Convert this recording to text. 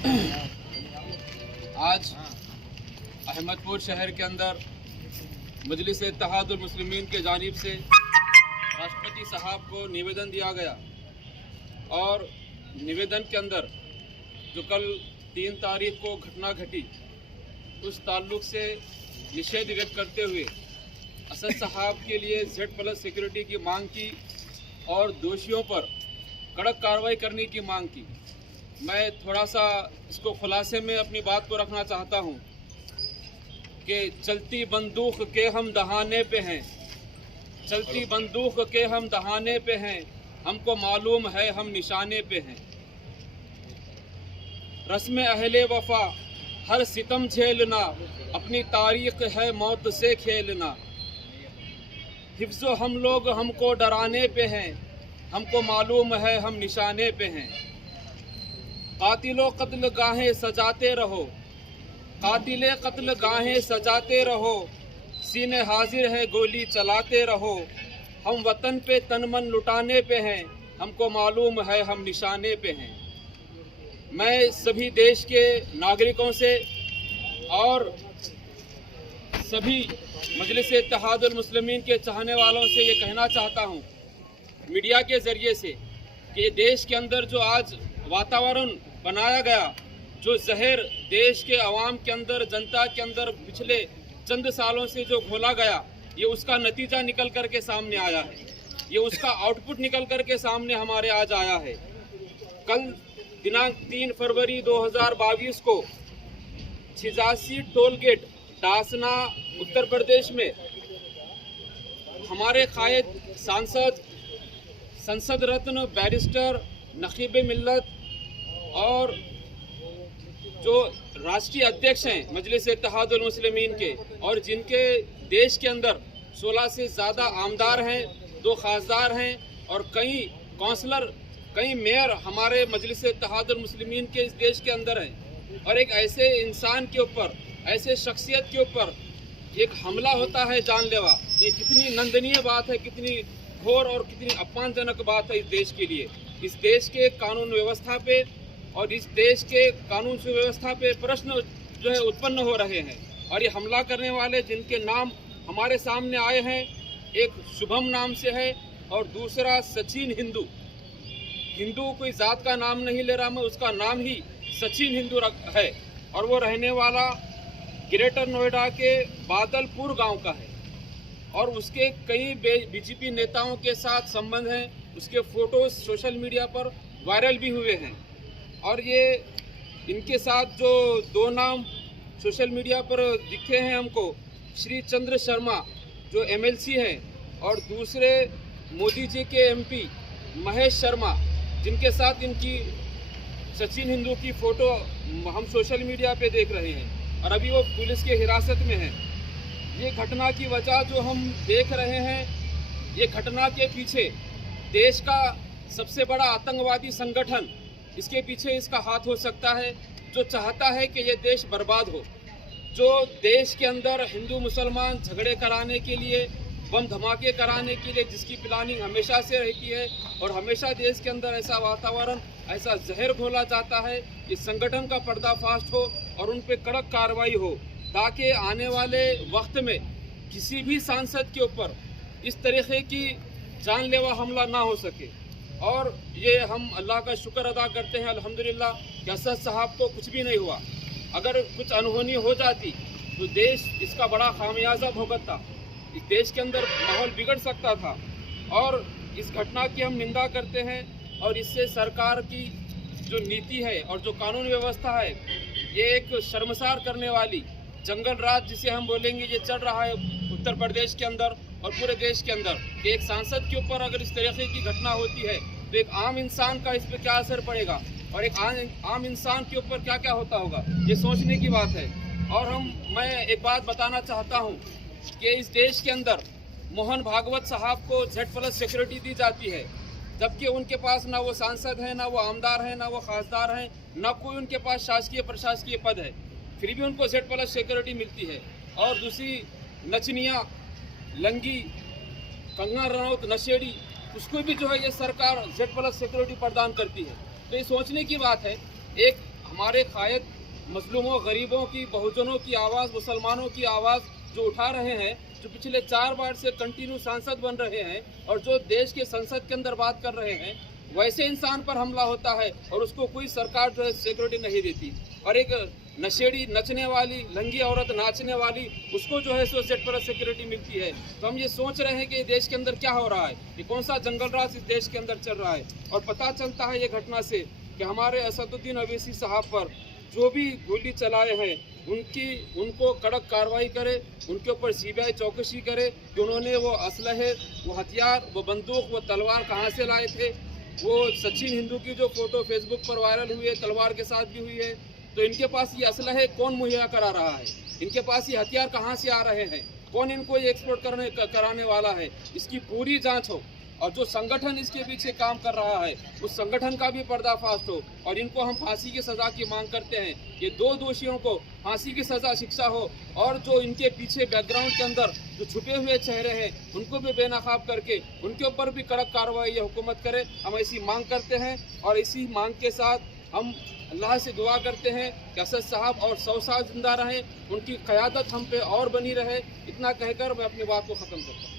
आज अहमदपुर शहर के अंदर मजलिस इत्तेहादुल मुस्लिमीन के जानिब से राष्ट्रपति साहब को निवेदन दिया गया और निवेदन के अंदर जो कल 3 तारीख को घटना घटी उस ताल्लुक से निषेध व्यक्त करते हुए असद साहब के लिए Z+ सिक्योरिटी की मांग की और दोषियों पर कड़क कार्रवाई करने की मांग की। मैं थोड़ा सा इसको खुलासे में अपनी बात को रखना चाहता हूँ कि चलती बंदूक के हम दहाने पे हैं, चलती बंदूक के हम दहाने पे हैं, हमको मालूम है हम निशाने पे हैं। रस्म अहले वफा हर सितम झेलना, अपनी तारीख है मौत से खेलना। हिफ्ज़ो हम लोग हमको डराने पे हैं, हमको मालूम है हम निशाने पे हैं। कातिलो कत्ल गाहें सजाते रहो, कातिले कत्ल गाहें सजाते रहो, सीने हाजिर है गोली चलाते रहो। हम वतन पे तन मन लुटाने पे हैं, हमको मालूम है हम निशाने पे हैं। मैं सभी देश के नागरिकों से और सभी मजलिस इत्तेहादुल मुस्लिमीन के चाहने वालों से ये कहना चाहता हूँ मीडिया के ज़रिए से कि देश के अंदर जो आज वातावरण बनाया गया, जो जहर देश के अवाम के अंदर, जनता के अंदर पिछले चंद सालों से जो घोला गया, ये उसका नतीजा निकल कर के सामने आया है, ये उसका आउटपुट निकल कर के सामने हमारे आज आया है। कल दिनांक 3 फरवरी 2022 को 86 टोल गेट डासना उत्तर प्रदेश में हमारे कायद सांसद, संसद रत्न बैरिस्टर नकीब मिल्लत और जो राष्ट्रीय अध्यक्ष हैं मजलिस इत्तेहादुल मुस्लिमीन के और जिनके देश के अंदर 16 से ज़्यादा आमदार हैं, 2 खासदार हैं और कई काउंसलर, कई मेयर हमारे मजलिस इत्तेहादुल मुस्लिमीन के इस देश के अंदर हैं। और एक ऐसे इंसान के ऊपर, ऐसे शख्सियत के ऊपर एक हमला होता है जानलेवा, ये कितनी निंदनीय बात है, कितनी घोर और कितनी अपमानजनक बात है इस देश के लिए। इस देश के कानून व्यवस्था पे और इस देश के कानून सुव्यवस्था पे प्रश्न जो है उत्पन्न हो रहे हैं। और ये हमला करने वाले जिनके नाम हमारे सामने आए हैं, एक शुभम नाम से है और दूसरा सचिन हिंदू। हिंदू कोई ज़ात का नाम नहीं ले रहा मैं, उसका नाम ही सचिन हिंदू है और वो रहने वाला ग्रेटर नोएडा के बादलपुर गांव का है और उसके कई बीजेपी नेताओं के साथ संबंध हैं। उसके फोटोज सोशल मीडिया पर वायरल भी हुए हैं और ये इनके साथ जो 2 नाम सोशल मीडिया पर दिखे हैं हमको, श्री चंद्र शर्मा जो MLC हैं और दूसरे मोदी जी के MP महेश शर्मा, जिनके साथ इनकी सचिन हिंदू की फ़ोटो हम सोशल मीडिया पे देख रहे हैं और अभी वो पुलिस के हिरासत में हैं। ये घटना की वजह जो हम देख रहे हैं, ये घटना के पीछे देश का सबसे बड़ा आतंकवादी संगठन, इसके पीछे इसका हाथ हो सकता है, जो चाहता है कि ये देश बर्बाद हो, जो देश के अंदर हिंदू मुसलमान झगड़े कराने के लिए, बम धमाके कराने के लिए जिसकी प्लानिंग हमेशा से रहती है और हमेशा देश के अंदर ऐसा वातावरण, ऐसा जहर घोला जाता है। इस संगठन का पर्दाफाश हो और उन पर कड़क कार्रवाई हो ताकि आने वाले वक्त में किसी भी सांसद के ऊपर इस तरीके की जानलेवा हमला ना हो सके। और ये हम अल्लाह का शुक्र अदा करते हैं अल्हम्दुलिल्लाह कि असद साहब को कुछ भी नहीं हुआ। अगर कुछ अनहोनी हो जाती तो देश इसका बड़ा खामियाजा भुगतता, इस देश के अंदर माहौल बिगड़ सकता था। और इस घटना की हम निंदा करते हैं और इससे सरकार की जो नीति है और जो कानून व्यवस्था है, ये एक शर्मसार करने वाली जंगल राज जिसे हम बोलेंगे, ये चल रहा है उत्तर प्रदेश के अंदर और पूरे देश के अंदर कि एक सांसद के ऊपर अगर इस तरीके की घटना होती है तो एक आम इंसान का इस पर क्या असर पड़ेगा और एक आम इंसान के ऊपर क्या क्या होता होगा, ये सोचने की बात है। और मैं एक बात बताना चाहता हूँ कि इस देश के अंदर मोहन भागवत साहब को Z+ सिक्योरिटी दी जाती है, जबकि उनके पास ना वो सांसद हैं, ना वो आमदार हैं, ना वो खासदार हैं, ना कोई उनके पास शासकीय प्रशासकीय पद है, फिर भी उनको Z+ सिक्योरिटी मिलती है। और दूसरी नचनिया, लंगी, कंगना रनौत, नशेड़ी, उसको भी जो है ये सरकार Z+ सिक्योरिटी प्रदान करती है। तो ये सोचने की बात है, एक हमारे हमारे कायद मजलूमों, गरीबों की, बहुजनों की आवाज़, मुसलमानों की आवाज़ जो उठा रहे हैं, जो पिछले 4 बार से कंटिन्यू सांसद बन रहे हैं और जो देश के संसद के अंदर बात कर रहे हैं, वैसे इंसान पर हमला होता है और उसको कोई सरकार जो है सिक्योरिटी नहीं देती। और एक नशेड़ी, नचने वाली, लंगी औरत नाचने वाली, उसको जो है सो सेट पर सिक्योरिटी मिलती है। तो हम ये सोच रहे हैं कि देश के अंदर क्या हो रहा है, ये कौन सा जंगल राज इस देश के अंदर चल रहा है। और पता चलता है ये घटना से कि हमारे असदुद्दीन अवैसी साहब पर जो भी गोली चलाए हैं उनको कड़क कार्रवाई करे, उनके ऊपर सीबीआई चौकसी करे कि उन्होंने वो असलहे, वो हथियार, वो बंदूक, वो तलवार कहाँ से लाए थे। वो सचिन हिंदू की जो फोटो फेसबुक पर वायरल हुई है, तलवार के साथ भी हुई है, तो इनके पास ये असलहे कौन मुहैया करा रहा है, इनके पास ये हथियार कहाँ से आ रहे हैं, कौन इनको ये एक्सपोर्ट कराने वाला है, इसकी पूरी जांच हो। और जो संगठन इसके पीछे काम कर रहा है उस संगठन का भी पर्दाफाश हो और इनको हम फांसी की सज़ा की मांग करते हैं। ये 2 दोषियों को फांसी की सज़ा, शिक्षा हो और जो इनके पीछे बैकग्राउंड के अंदर जो छुपे हुए चेहरे हैं उनको भी बेनकाब करके उनके ऊपर भी कड़क कार्रवाई ये हुकूमत करे। हम ऐसी मांग करते हैं और इसी मांग के साथ हम अल्लाह से दुआ करते हैं कि असद साहब और 100 साल जिंदा रहें, उनकी क़यादत हम पे और बनी रहे। इतना कहकर मैं अपनी बात को ख़त्म करता हूँ।